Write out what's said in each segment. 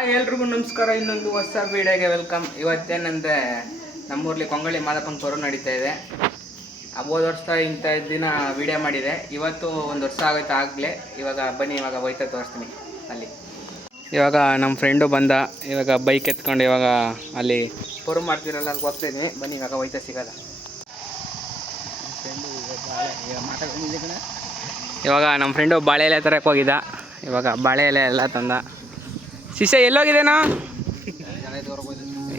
Hi, ಎಲ್ರಿಗೂ ನಮಸ್ಕಾರ. ಇನ್ನೊಂದು ಹೊಸ ವೀಡಿಯೋಗೆ ವೆಲ್ಕಮ್. ಇವತ್ತೇನಂದ್ರೆ ನಮ್ಮೂರಲ್ಲಿ ಕೊಂಗಳಿ ಮಾದಪ್ಪನ ಪರು ನಡೀತಾ ಇದೆ. ಹೋದ ವರ್ಷ ಇಂಥ ದಿನ ವಿಡಿಯೋ ಮಾಡಿದೆ. ಇವತ್ತು ಒಂದು ವರ್ಷ ಆಗೋಯ್ತಾ ಆಗಲೇ. ಇವಾಗ ಬನ್ನಿ, ಇವಾಗ ಹೋಯ್ತಾ ತೋರಿಸ್ತೀನಿ ಅಲ್ಲಿ. ಇವಾಗ ನಮ್ಮ ಫ್ರೆಂಡು ಬಂದ. ಇವಾಗ ಬೈಕ್ ಎತ್ಕೊಂಡು ಇವಾಗ ಅಲ್ಲಿ ಪರು ಮಾಡ್ತಿರಲ್ಲ, ಅಲ್ಲಿ ಹೋಗ್ತೀನಿ. ಬನ್ನಿ, ಇವಾಗ ಹೋಯ್ತಾ ಸಿಗಲ್ಲ ಇವಾಗ ನಮ್ಮ ಫ್ರೆಂಡು ಬಾಳೆ ಎಲೆ ತರಕ್ಕೆ ಹೋಗಿದ್ದ. ಇವಾಗ ಬಾಳೆ ಎಲೆ ಎಲ್ಲ ತಂದ. ಶಿಷ್ಯ, ಎಲ್ಲೋಗಿದ್ದೇನೋ?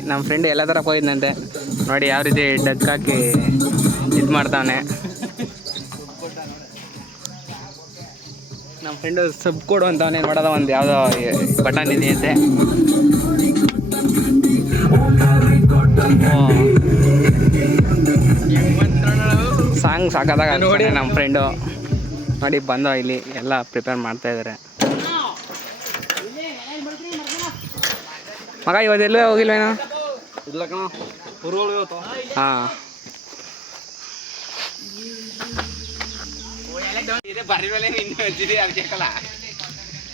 ನಮ್ಮ ಫ್ರೆಂಡ್ ಎಲ್ಲ ಥರಕ್ಕೆ ಹೋಗಿದ್ನಂತೆ. ನೋಡಿ ಯಾವ ರೀತಿ ಡಕ್ ಹಾಕಿ ಇದು ಮಾಡ್ತಾನೆ ನಮ್ಮ ಫ್ರೆಂಡು ಸಬ್ ಕೊಡು ಅಂತವನೇ ನೋಡೋದ ಒಂದು ಯಾವುದೋ ಬಟನ್ ಇದೆಯಂತೆ. ಸಾಂಗ್ ಸಾಕಾದಾಗ ನೋಡಿ ನಮ್ಮ ಫ್ರೆಂಡು ನೋಡಿ ಬಂದೋ ಇಲ್ಲಿ, ಎಲ್ಲ ಪ್ರಿಪೇರ್ ಮಾಡ್ತಾ ಇದ್ದಾರೆ ಮಗ ಇವತ್ತೆಲ್ಲೂ ಹೋಗಿಲ್ವೇನೋ ಇಲ್ಲ ಕಣ ಹುರುಗಳು ಇವತ್ತು ಹಾಂ.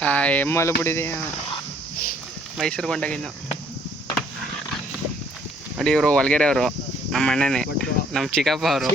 ಹಾಂ ಎಮ್ಮಲು ಬಿಡಿದೆ. ಮೈಸೂರು ಕೊಂಡಾಗಿನ್ನು ನೋಡಿ ಇವರು ಒಳಗಡೆ ಅವರು ನಮ್ಮ ಅಣ್ಣನೇ ನಮ್ಮ ಚಿಕ್ಕಪ್ಪ ಅವರು.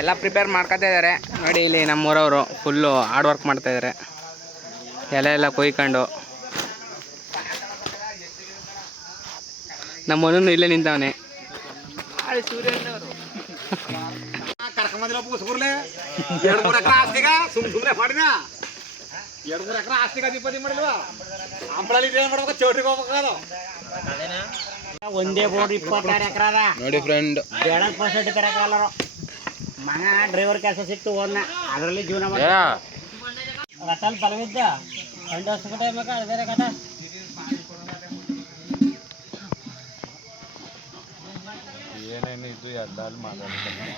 ಎಲ್ಲ ಪ್ರಿಪೇರ್ ಮಾಡ್ಕೊತಾ ಇದ್ದಾರೆ ನೋಡಿ ಇಲ್ಲಿ ನಮ್ಮೂರವರು ಫುಲ್ಲು ಹಾರ್ಡ್ ವರ್ಕ್ ಮಾಡ್ತಾ ಇದ್ದಾರೆ ಎಲೆ ಎಲ್ಲ ಕೊಯ್ಕೊಂಡು. ನಮ್ಮ ಮನೂ ಇಲ್ಲೇ ನಿಂತವನೆ. ಕರ್ಕೊಂಬಂದಿಲ್ಲ ಪೂಸ್ಕೂರ್ಲೆ ಸುಮ್ ಸುಮ್ಮನೆ ಮಾಡಿನ ಎರಡು ಮೂರು ಎಕರೆ ಆಸ್ತಿ ಅಧಿಪತಿ ಮಾಡಿಲ್ವಾ? ಅಂಬಳಲ್ಲಿ ಇದೇನು ಮಾಡ್ಬೇಕು? ಚೌಟ್ರಿಗೆ ಹೋಗ್ಬೇಕಾದ ಒಂದೇ ಬೋರ್ಡ್ ಇಪ್ಪತ್ತಾರು ಎಕರೆ ಅದ. ನೋಡಿ ಫ್ರೆಂಡ್ ಬೇಡ ಪರ್ಸೆಂಟ್ ಕರೆಕಾಲರು ಮಗ ಡ್ರೈವರ್ ಕೆಲಸ ಸಿಕ್ತು ಹೋದ್ನ. ಅದರಲ್ಲಿ ಜೀವನ ಮಾಡಿ ರಟಲ್ ಬಲವಿದ್ದ ಗಂಟೆ ವರ್ಷ ಕಟ ಮಗ ಬೇರೆ ಕಟ ಏನೇನು ಇದು ಎಡ್ಡಲ್ಲಿ ಮಾತಾಡ್ತಾರೆ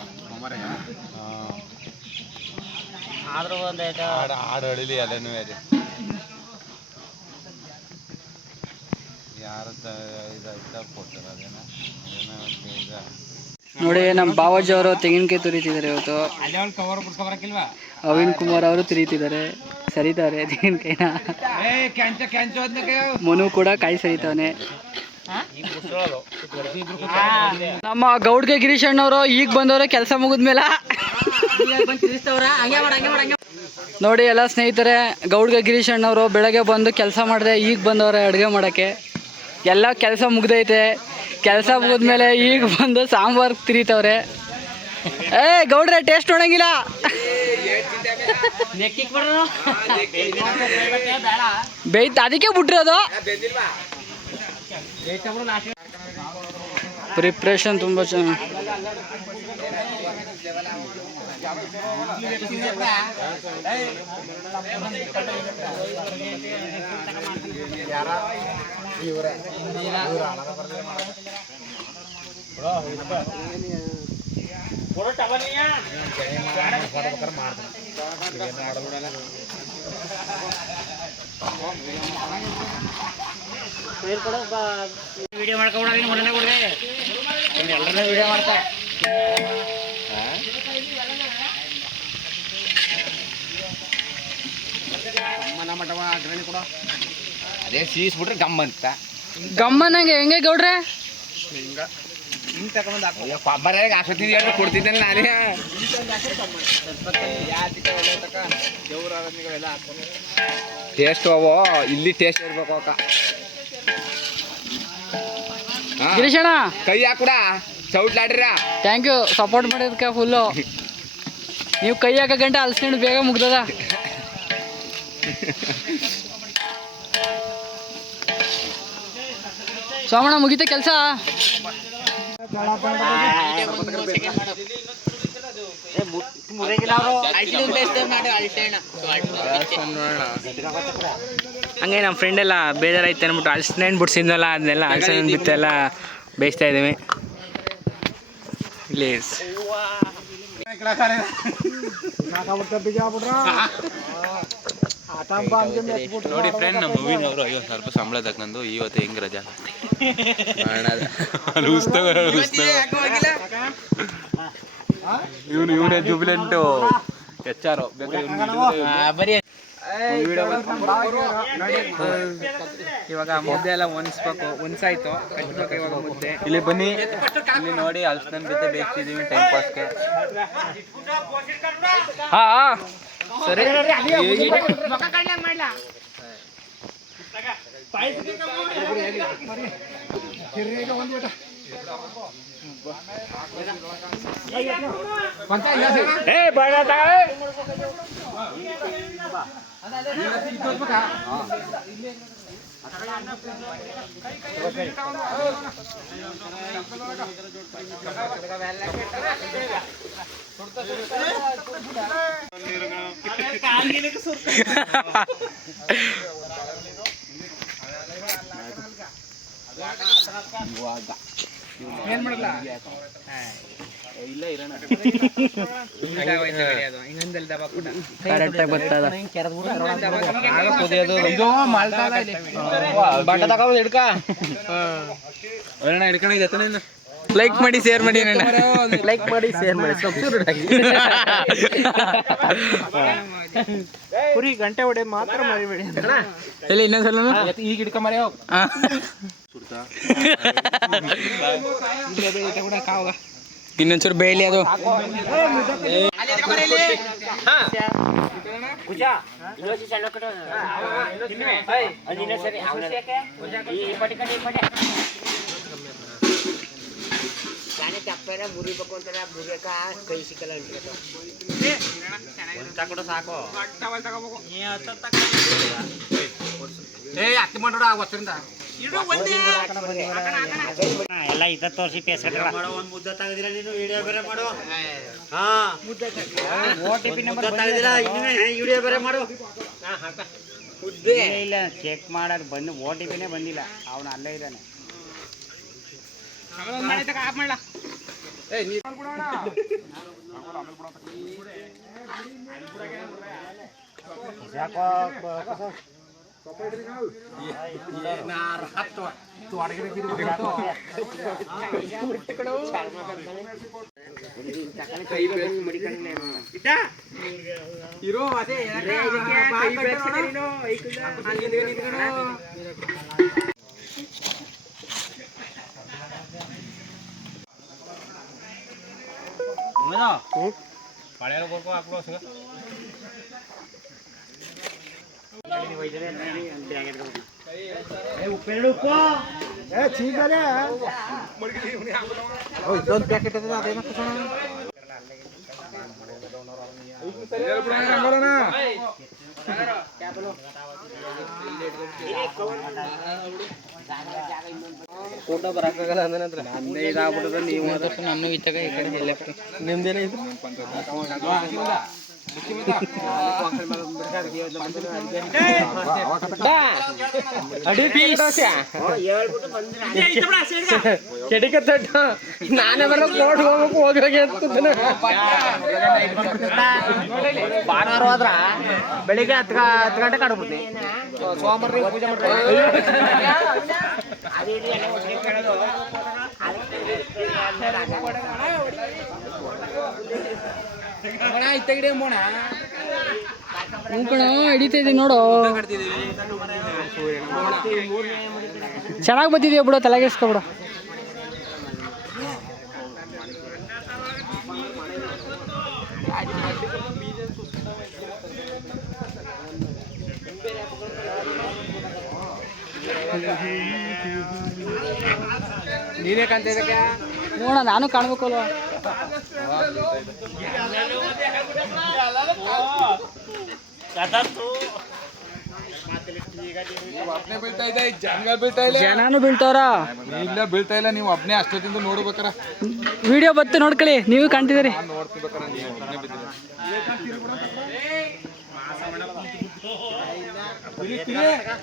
ಆದ್ರೂ ಒಂದು ಹಾಡು ಹಾಡು ಹಳಿಲಿ ಎಲ್ಲನೂ ಇದೆ. ಯಾರ ಇದಾಯ್ತಾ ಕೊಡ್ತಾರೆ ಅದೇನೋ? ಏನೋ ಇದೆ? ನೋಡಿ ನಮ್ಮ ಬಾವಾಜಿ ಅವರು ತೆಂಗಿನಕಾಯಿ ತುರಿತಿದ್ದಾರೆ ಇವತ್ತು. ಅವ್ನು ಕುಮಾರ್ ಅವರು ತಿರಿತಿದ್ದಾರೆ. ಸರಿತಾರೆ ತೆಂಗಿನಕಾಯಿನ ಮನು ಕೂಡ ಕಾಯಿ ಸರಿತಾವನೆ ನಮ್ಮ ಗೌಡ್ಗೆ ಗಿರೀಶ್ ಅಣ್ಣವರು ಈಗ ಬಂದವರು ಕೆಲಸ ಮುಗಿದ್ಮೇಲೆ. ನೋಡಿ ಎಲ್ಲ ಸ್ನೇಹಿತರೆ, ಗೌಡ್ಗೆ ಗಿರೀಶ್ ಅಣ್ಣವರು ಬೆಳಗ್ಗೆ ಬಂದು ಕೆಲಸ ಮಾಡಿದೆ, ಈಗ ಬಂದವ್ರೆ ಅಡುಗೆ ಮಾಡೋಕ್ಕೆ. ಎಲ್ಲ ಕೆಲಸ ಮುಗ್ದೈತೆ. ಕೆಲಸ ಮುಗಿದ್ಮೇಲೆ ಈಗ ಬಂದು ಸಾಂಬಾರು ತಿರಿತವ್ರೆ. ಏ, ಗೌಡ್ರೆ ಟೇಸ್ಟ್ ನೋಡಂಗಿಲ್ಲ. ಬೇಯ್ತ, ಅದಕ್ಕೆ ಬಿಟ್ಟಿರೋದು ಪ್ರಿಪ್ರೇಷನ್ ತುಂಬ ಚೆನ್ನಾಗಿ ವಿಡಿಯೋ ಮಾಡ್ಕೊಂಡ್ಬಿಡ ಮೊನ್ನೆ ಕೊಡ್ದೆ ಎಲ್ಲರನ್ನ ವಿಡಿಯೋ ಮಾಡ್ತಾ. ಅದೇ ಸೀಸ್ಬಿಟ್ರೆ ಗಮ್ಮಂತ ಗಮ್ಮನಂಗೆ ಹೆಂಗೆ ಗೌಡ್ರೆ? ಕೊಬ್ಬರಿಗೆ ಆಸ್ಪತ್ರೆ ಹೇಳಿ ಕೊಡ್ತಿದ್ದೇನೆ ನಾನೇ. ಟೇಸ್ಟ್ ಅವೋ ಇಲ್ಲಿ ಟೇಸ್ಟ್ ಇರ್ಬೇಕು ಅಕ್ಕ. ಗಿರೀಶ್ ಅಣ್ಣ ಕೈ ಹಾಕುಡ ಚೌಟ್ಲಾಡ್ರ ಥ್ಯಾಂಕ್ ಯು ಸಪೋರ್ಟ್ ಮಾಡಿದ್ಕೆ ಫುಲ್ಲು ನೀವು ಕೈ ಹಾಕೋ ಗಂಟೆ ಅಲ್ಸ್ಕೊಂಡು ಬೇಗ ಮುಗ್ದದ. ಸೋಮಣ್ಣ ಮುಗಿತ ಕೆಲಸ? ಹಂಗೆ ನಮ್ಮ ಫ್ರೆಂಡ್ ಎಲ್ಲ ಬೇಜಾರಾಯ್ತು ಅಂದ್ಬಿಟ್ಟು ಅಲ್ಸನೆ ಬಿಡ್ಸಿದ್ನಲ್ಲ ಅದನ್ನೆಲ್ಲ ಅಲ್ಸನೆ ಬಿತ್ತೆಲ್ಲ ಬೇಯಿಸ್ತಾ ಇದ್ದೀವಿ. ಪ್ಲೀಸ್ ನೋಡಿ ಫ್ರೆಂಡ್ ನಮ್ಮ ಮೂವಿನವರು ಐವತ್ತು ಸಾವಿರ ರೂಪಾಯಿ ಸಂಬಳ ತಕ್ಕಂದು ಇವತ್ತು ಹೆಂಗ್ ರಜಾ? ಇವನು ಇವನೇ ಜುಬಿಲೆಂಟು ಎಚ್ ಆರ್ ಬರೀ ಇವಾಗ ಮುದ್ದೆ ಎಲ್ಲ ಒನ್ಸ್ಬೇಕು ಒನ್ಸಾಯ್ತು ಕಟ್ಬೇಕು ಇವಾಗ ಮುದ್ದೆ. ಇಲ್ಲಿ ಬನ್ನಿ. ಇಲ್ಲಿ ನೋಡಿ ಅಲ್ಸನ್ ಬಿದ್ದೆ ಬೇಯಿಸ್ತಿದೀವಿ ಟೈಮ್ ಪಾಸ್ಗೆ ಹಾ ಸರಿ. ಏ ಬೇಡ ಏನ್ ಮಾಡಲ್ಲ? ಇಲ್ಲ ಇರೋಣ ಕರೆಕ್ಟಾಗಿ ಬರ್ತದ ಇದು ಬಟ್ಟ ತಗೊಂಡು ಹಿಡ್ಕ. ಹಿಡ್ಕೊಂಡು ಇದೆ ಲೈಕ್ ಮಾಡಿ ಶೇರ್ ಮಾಡಿ ಲೈಕ್ ಮಾಡಿ ಶೇರ್ ಮಾಡಿ. ಸಬ್ಸ್ಕ್ರೈಬ್ ಆಗಿ ಕುರಿ ಗಂಟೆ ಹೊಡೆ ಮಾತ್ರ ಮರಿಬೇಡಿ ಎಲ್ಲಿ ಇನ್ನೊಂದ್ಸಲ ಈಗ ಹಿಡ್ಕೊಂಬರೇ ಹೋಗ್. ಇನ್ನೊಂಚೂರು ಬೇಯಲಿ ಅದು. ಮುರಿಬೇಕು ಅಂತಾರೆ ಮುರಿಯಕ ಕೈ ಸಿಕ್ಕಲ್ಲ ಅಂಟ್ಕೊತ ಸಾಕು. ಏ ಅತ್ತಿ ಮಾಡೋಡ ವಸ್ತುರಿಂದ ಎಲ್ಲ ಇದ ತೋರಿಸಿ ಪೇಸ್ಕಟ್ಟ ಒಂದು ಮುದ್ದೆ ತೆಗೆದಿಲ್ಲ ನೀನು ವಿಡಿಯೋ ಬೇರೆ ಮಾಡು. ಹಾ. ಓ ಟಿ ಪಿ ನಂಬರ್ ತೆಗೆದಿಲ್ಲ ಇನ್ನೂ ವಿಡಿಯೋ ಬೇರೆ ಮಾಡು. ಇಲ್ಲ ಇಲ್ಲ ಚೆಕ್ ಮಾಡೋದು ಬಂದು ಓ ಟಿ ಪಿನೇ ಬಂದಿಲ್ಲ. ಅವನು ಅಲ್ಲೇ ಇದ್ದಾನೆ. ಯಾಕೋ? ಉಪ್ಪೆರಡು ಉಪ್ಪು ಇದೊಂದು ಪ್ಯಾಕೆಟ್ ಅದ ಅದೇನ ಫೋಟೋ ಬರಕಾಗಲ್ಲ ಅಂದ್ರೆ? ನಂತರ ನಮ್ದೇ ಇದಾಗ್ಬಿಟ್ಟದ ನೀವು ನಮ್ಮ ಇತ್ತಾಗ ಈ ಕಡೆ ಲೆಫ್ಟ್ ನಿಮ್ದೇನೇ ಚಟಿಕ ತಟ್ಟ ನಾನೇ ಬರೋ ಕೋರ್ಟ್ ಹೋಗ್ಬೇಕು ಹೋಗ್ರಾಗೆ ಭಾನುವಾರ ಹೋದ್ರ ಬೆಳಿಗ್ಗೆ ಹತ್ತು ಹತ್ತು ಗಂಟೆ ಕಡ್ಬಿಡ್ತೀನಿ ಸೋಮವಾರ ಪೂಜೆ ಕಣ ಹಿಡಿತಾ ಇದೀನಿ ನೋಡು. ಚೆನ್ನಾಗಿ ಬಂದಿದೀಯ ಬಿಡು ತಲೆಗೆಸ್ಕೊಬಿಡು ನೀನೇ ಕಾಣ್ತಾ ಇದಕ್ಕೆ? ನೋಡ ನಾನು ಕಾಣ್ಬೇಕು ಅಲ್ವಾ ಬೀಳ್ತಾ ಇದೆ ಜಂಗಲ್ ಬೀಳ್ತಾ ಇಲ್ಲ. ಜನಾನು ಬೀಳ್ತಾವ್ರ? ಇಲ್ಲ ಬೀಳ್ತಾ ಇಲ್ಲ ನೀವು ಒಬ್ನೇ ಅಷ್ಟೊತ್ತಿಂದ ನೋಡ್ಬೇಕಾರ. ವಿಡಿಯೋ ಬತ್ತು ನೋಡ್ಕೊಳ್ಳಿ ನೀವು ಕಾಣ್ತಿದ್ದೀರಿ. ನಾನು ನೋಡ್ತಿರ್ಬೇಕಾರ ನೀವು ಒಬ್ನೇ ಬಿದ್ದಿಲ್ಲ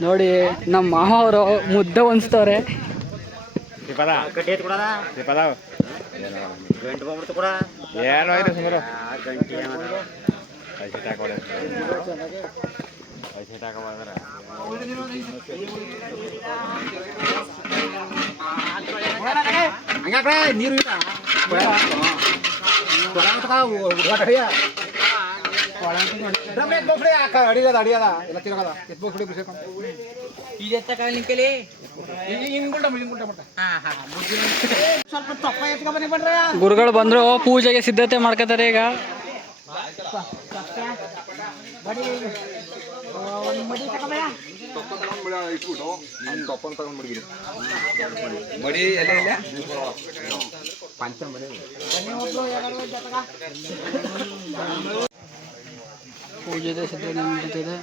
ನೋಡಿ ನಮ್ಮ ಮಾವ ಅವರು ಮುದ್ದೆ ಹೊನ್ಸ್ತವ್ರೆ ಗಂಟೆ ಬಂದ್ಬಿಡ್ತು ಕೊಡ. ಏನೋ ಇದೆ ಸುಮಾರು. ಗಂಟೆ ಹಂಗಾಕ್ರೆ ನೀರು ಇಲ್ಲ ಅಡಿಗದ ಅಡಿಗದ. ಎಲ್ಲ ತಿರುಗದ. ಎತ್ಬೇಕು ಬಿಡಿ ಗುರುಗಳು ಬಂದ್ರು ಪೂಜೆಗೆ ಸಿದ್ಧತೆ ಮಾಡ್ಕೋತಾರೆ ಈಗ. ಎಲ್ಲ ಇಲ್ಲ ಸಿದ್ಧತೆ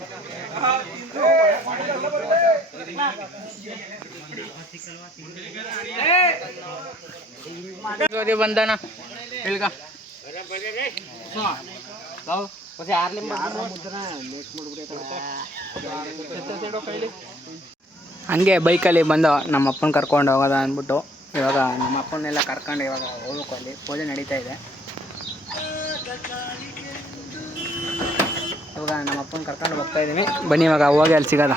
ಹಂಗೆ ಬೈಕಲ್ಲಿ ಬಂದ ನಮ್ಮ ಅಪ್ಪನ ಕರ್ಕೊಂಡು ಹೋಗೋದ ಅಂದ್ಬಿಟ್ಟು ಇವಾಗ ನಮ್ಮ ಅಪ್ಪನ್ನೆಲ್ಲ ಕರ್ಕೊಂಡು ಇವಾಗ ಹೋಗ್ಬೇಕು ಅಲ್ಲಿ. ಪೂಜೆ ನಡೀತಾ ಇದೆ. ಇವಾಗ ನಮ್ಮ ಅಪ್ಪನ ಕರ್ಕೊಂಡು ಹೋಗ್ತಾ ಇದ್ದೀನಿ. ಬನ್ನಿ, ಇವಾಗ ಹೋಗಿ ಅಲ್ಲಿ ಸಿಗೋದ.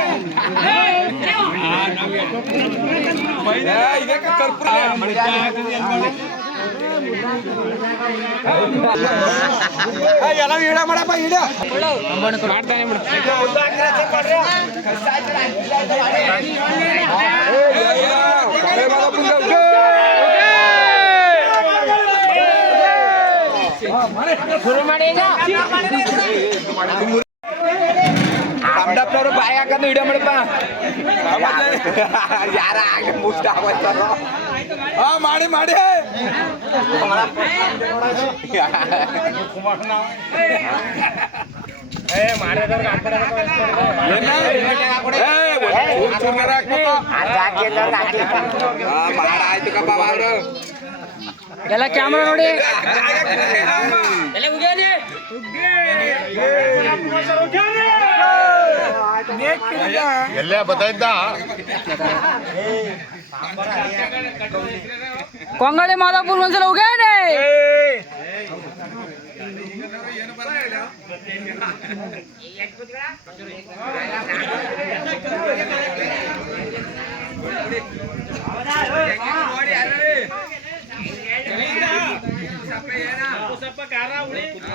ಎಲ್ಲ ಇಡ ಮಾಡಪ್ಪ ಇಡ ಮಾಡ್ತಾನೆ ಬಿಡು ಕಮಡಪ್ಪನವರು ಬಾಯಿ ಹಾಕಂದು ಇಡೋ ಮಾಡಪ್ಪ ಯಾರ ಮುಷ್ಟ ಹಾ ಮಾಡಿ ಮಾಡಿ. ಎಲ್ಲ ಕ್ಯಾಮ್ರಾ ನೋಡಿ. ಎಲ್ಲೇ ಬತ್ತೈದ್ದ ಕೊಂಗಳಿ ಮಾದಾಪುರ ಒಂದ್ಸಲ ಹೋಗೇನೆ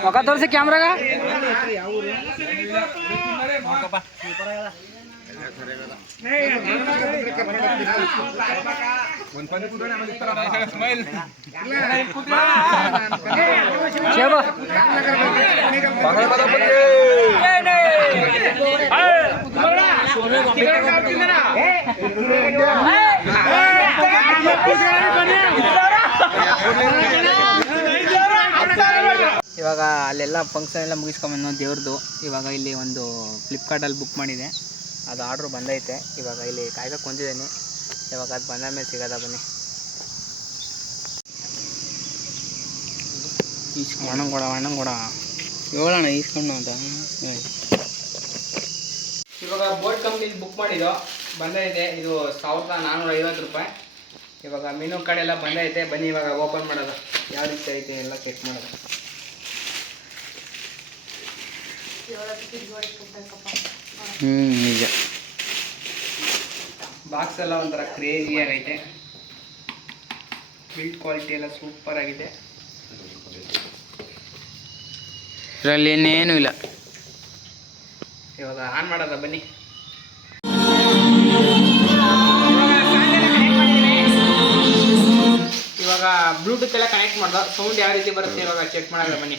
ಮುಖ ತೋರಿಸಿ ಕ್ಯಾಮ್ರಾಗ ಇವಾಗ ಅಲ್ಲೆಲ್ಲ ಫಂಕ್ಷನ್ ಎಲ್ಲ ಮುಗಿಸ್ಕೊಂಬಂದು ದೇವ್ರದ್ದು ಇವಾಗ ಇಲ್ಲಿ ಒಂದು ಫ್ಲಿಪ್ಕಾರ್ಟಲ್ಲಿ ಬುಕ್ ಮಾಡಿದೆ. ಅದು ಆರ್ಡ್ರ್ ಬಂದೈತೆ. ಇವಾಗ ಇಲ್ಲಿ ಕಾಯ್ಕೊಂಡು ಕುಂತಿದ್ದೀನಿ. ಇವಾಗ ಅದು ಬಂದ ಮೇಲೆ ಸಿಗೋದ ಬನ್ನಿ. ಒಣ ಕೊಡ ಹೇಳೋಣ ಈಸ್ಕೊಂಡು ಅಂತ. ಇವಾಗ ಬೋಟ್ ಕಂಪ್ನಿ ಬುಕ್ ಮಾಡಿದ್ದು ಬಂದೈತೆ. ಇದು ಸಾವಿರದ ನಾನ್ನೂರ ಐವತ್ತು ರೂಪಾಯಿ. ಇವಾಗ ಮೀನು ಕಡೆ ಎಲ್ಲ ಬಂದೈತೆ. ಬನ್ನಿ ಇವಾಗ ಓಪನ್ ಮಾಡೋದು. ಯಾವ ರೀತಿ ಐತೆ ಎಲ್ಲ ಚೆಕ್ ಮಾಡೋದು. ಹ್ಞೂ ನಿಜ ಬಾಕ್ಸ್ ಎಲ್ಲ ಒಂಥರ ಕ್ರೇಜಿಯಾಗೈತೆ ಬಿಲ್ಡ್ ಕ್ವಾಲಿಟಿ ಎಲ್ಲ ಸೂಪರ್ ಆಗಿದೆ. ಇದರಲ್ಲಿ ಇನ್ನೇನು ಇಲ್ಲ. ಇವಾಗ ಆನ್ ಮಾಡೋದ? ಬನ್ನಿ. ಇವಾಗ ಬ್ಲೂಟೂತ್ ಎಲ್ಲ ಕನೆಕ್ಟ್ ಮಾಡ್ದ. ಸೌಂಡ್ ಯಾವ ರೀತಿ ಬರುತ್ತೆ ಇವಾಗ ಚೆಕ್ ಮಾಡಲ್ಲ ಬನ್ನಿ.